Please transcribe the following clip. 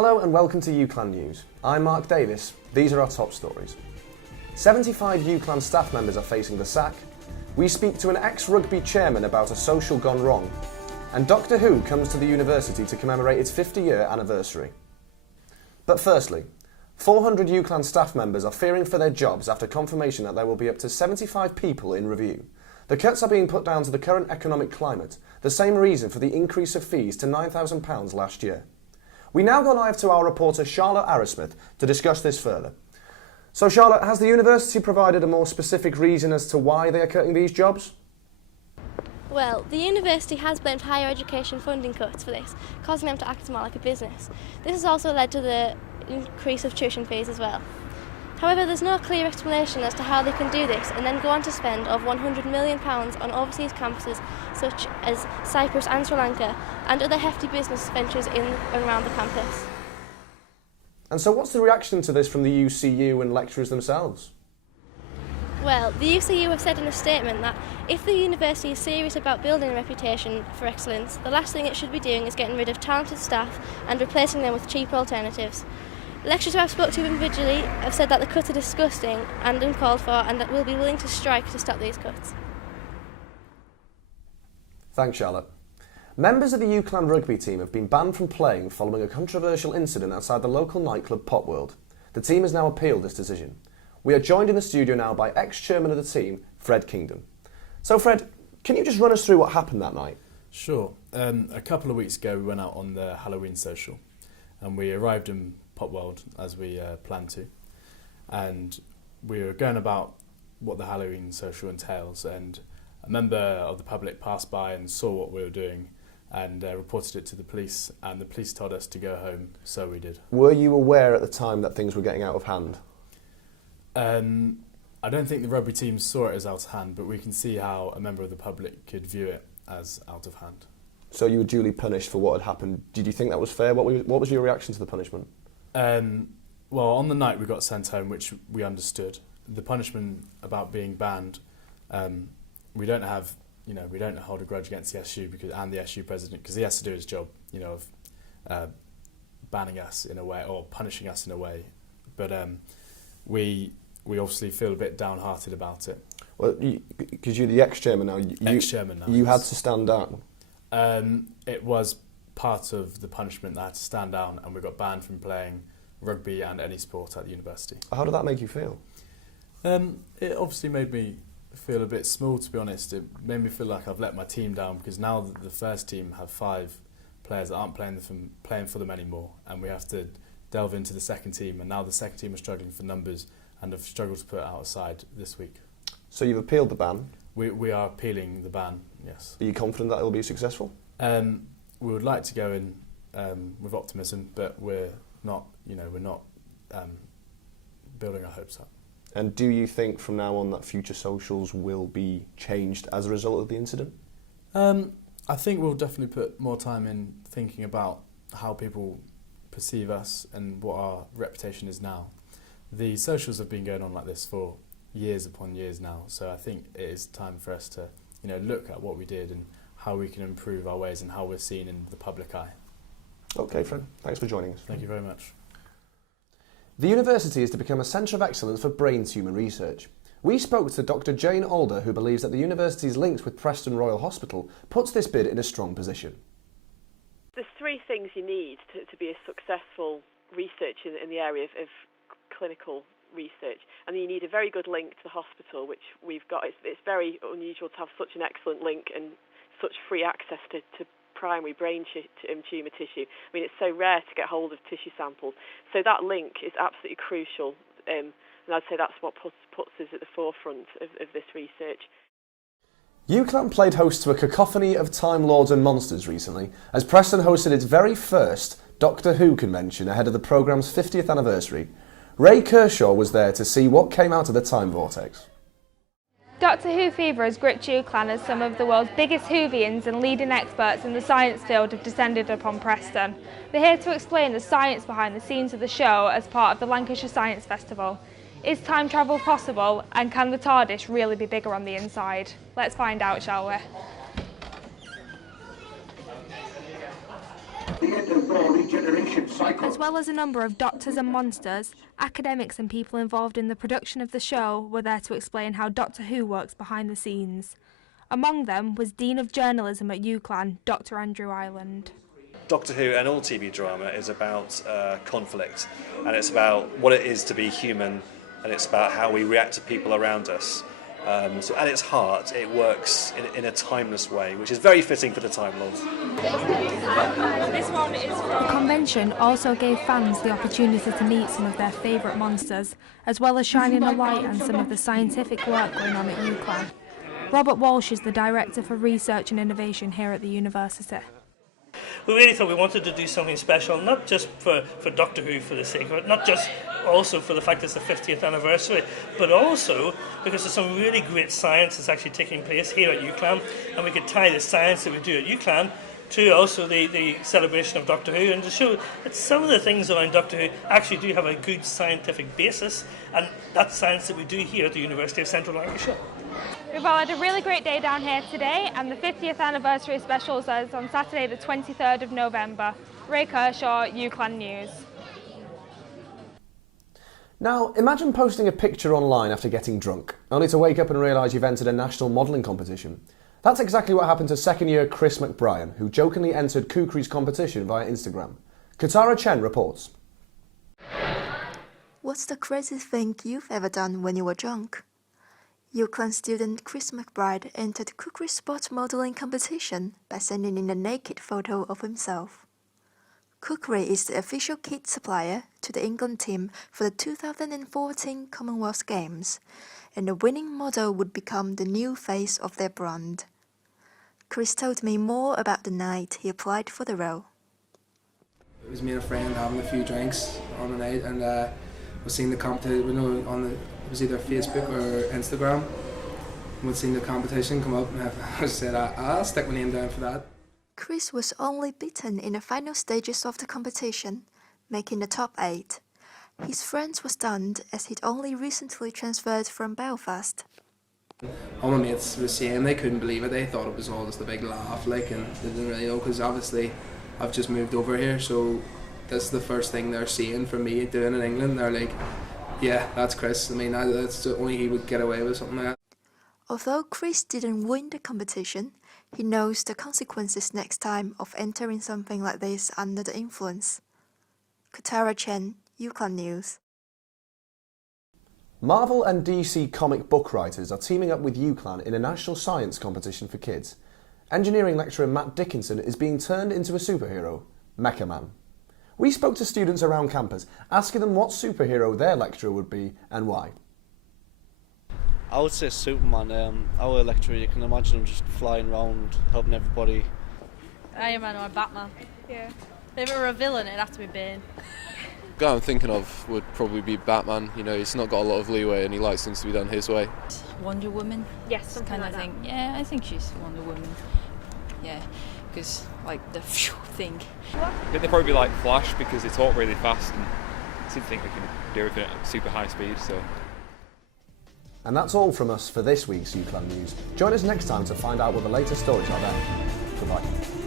Hello and welcome to UCLan News. I'm Mark Davis. These are our top stories. 75 UCLan staff members are facing the sack. We speak to an ex-rugby chairman about a social gone wrong. And Doctor Who comes to the university to commemorate its 50-year anniversary. But firstly, 400 UCLan staff members are fearing for their jobs after confirmation that there will be up to 75 people in review. The cuts are being put down to the current economic climate, the same reason for the increase of fees to £9,000 last year. We now go live to our reporter Charlotte Arrowsmith to discuss this further. So Charlotte, has the university provided a more specific reason as to why they are cutting these jobs? Well, the university has blamed higher education funding cuts for this, causing them to act more like a business. This has also led to the increase of tuition fees as well. However, there's no clear explanation as to how they can do this and then go on to spend over £100 million on overseas campuses such as Cyprus and Sri Lanka and other hefty business ventures in and around the campus. And so what's the reaction to this from the UCU and lecturers themselves? Well, the UCU have said in a statement that if the university is serious about building a reputation for excellence, the last thing it should be doing is getting rid of talented staff and replacing them with cheaper alternatives. Lecturers who I've spoken to individually have said that the cuts are disgusting and uncalled for and that we'll be willing to strike to stop these cuts. Thanks, Charlotte. Members of the UCLan rugby team have been banned from playing following a controversial incident outside the local nightclub Pop World. The team has now appealed this decision. We are joined in the studio now by ex-chairman of the team, Fred Kingdom. So Fred, can you just run us through what happened that night? Sure. A couple of weeks ago we went out on the Halloween social and we arrived in Pop World as we planned to, and we were going about what the Halloween social entails, and a member of the public passed by and saw what we were doing and reported it to the police, and the police told us to go home, so we did. Were you aware at the time that things were getting out of hand? I don't think the rugby team saw it as out of hand, but we can see how a member of the public could view it as out of hand. So you were duly punished for what had happened. Did you think that was fair? What was your reaction to the punishment? Well, on the night we got sent home, which we understood. The punishment about being banned, we don't hold a grudge against the SU and the SU president, because he has to do his job, of banning us in a way or punishing us in a way. But we obviously feel a bit downhearted about it. Well, because you're the ex-chairman now. You had to stand down. It was part of the punishment that I had to stand down, and we got banned from playing rugby and any sport at the university. How did that make you feel? It obviously made me feel a bit small, to be honest. It made me feel like I've let my team down, because now the first team have 5 players that aren't playing for them anymore, and we have to delve into the second team, and now the second team are struggling for numbers and have struggled to put it outside this week. So you've appealed the ban? We are appealing the ban, yes. Are you confident that it will be successful? We would like to go in with optimism, but we're not building our hopes up. And do you think from now on that future socials will be changed as a result of the incident? I think we'll definitely put more time in thinking about how people perceive us and what our reputation is now. The socials have been going on like this for years upon years now, so I think it is time for us to look at what we did and how we can improve our ways and how we're seen in the public eye. Okay, Fred, thanks for joining us. Thank you very much. The university is to become a centre of excellence for brain tumour research. We spoke to Dr. Jane Alder, who believes that the university's links with Preston Royal Hospital puts this bid in a strong position. There's 3 things you need to be a successful researcher in the area of clinical research, and you need a very good link to the hospital, which we've got. It's very unusual to have such an excellent link and such free access to primary brain tumour tissue. I mean, it's so rare to get hold of tissue samples, so that link is absolutely crucial, and I'd say that's what puts us at the forefront of this research. UCLan played host to a cacophony of Time Lords and monsters recently, as Preston hosted its very first Doctor Who convention ahead of the programme's 50th anniversary. Ray Kershaw was there to see what came out of the time vortex. Doctor Who fever has gripped UCLan as some of the world's biggest Whovians and leading experts in the science field have descended upon Preston. They're here to explain the science behind the scenes of the show as part of the Lancashire Science Festival. Is time travel possible, and can the TARDIS really be bigger on the inside? Let's find out, shall we? As well as a number of doctors and monsters, academics and people involved in the production of the show were there to explain how Doctor Who works behind the scenes. Among them was Dean of Journalism at UCLan, Dr. Andrew Ireland. Doctor Who and all TV drama is about conflict, and it's about what it is to be human, and it's about how we react to people around us. So at its heart, it works in a timeless way, which is very fitting for the Time Lords. The convention also gave fans the opportunity to meet some of their favourite monsters, as well as shining a light on some of the scientific work going on at UCLan. Robert Walsh is the Director for Research and Innovation here at the university. We really thought we wanted to do something special, not just for Doctor Who for the sake of it, not just also for the fact it's the 50th anniversary, but also because there's some really great science that's actually taking place here at UCLan, and we could tie the science that we do at UCLan to also the celebration of Doctor Who, and to show that some of the things around Doctor Who actually do have a good scientific basis, and that's science that we do here at the University of Central Lancashire. We've all had a really great day down here today, and the 50th anniversary special is on Saturday the 23rd of November. Ray Kershaw, UCLan News. Now, imagine posting a picture online after getting drunk, only to wake up and realise you've entered a national modelling competition. That's exactly what happened to second-year Chris McBride, who jokingly entered Kukri's competition via Instagram. Katara Chen reports. What's the craziest thing you've ever done when you were drunk? UCLan student Chris McBride entered Kukri's sport modelling competition by sending in a naked photo of himself. Kukri is the official kit supplier to the England team for the 2014 Commonwealth Games, and the winning model would become the new face of their brand. Chris told me more about the night he applied for the role. It was me and a friend having a few drinks on the night, and we seen the competition. It was either Facebook or Instagram. We'd seen the competition come up, and I said, I'll stick my name down for that. Chris was only beaten in the final stages of the competition, making the top 8. His friends were stunned as he'd only recently transferred from Belfast. All my mates were saying they couldn't believe it. They thought it was all just a big laugh, and they didn't really know, because obviously I've just moved over here, so this is the first thing they're seeing from me doing in England. They're like, yeah, that's Chris. I mean, that's only he would get away with something like that. Although Chris didn't win the competition, he knows the consequences next time of entering something like this under the influence. Katara Chen, UCLan News. Marvel and DC comic book writers are teaming up with UCLan in a national science competition for kids. Engineering lecturer Matt Dickinson is being turned into a superhero, Mecha Man. We spoke to students around campus, asking them what superhero their lecturer would be and why. I would say Superman. Our lecturer, you can imagine him just flying around, helping everybody. Iron Man or Batman. Yeah. If it were a villain, it'd have to be Bane. The guy I'm thinking of would probably be Batman. You know, he's not got a lot of leeway and he likes things to be done his way. Wonder Woman. Yes, something kind like of thing. that. Yeah, I think she's Wonder Woman. Yeah, because like the phew thing. I think they'd probably be like Flash, because they talk really fast and seem to think they can do everything at super high speed. So. And that's all from us for this week's UCLan News. Join us next time to find out what the latest stories are there. Goodbye.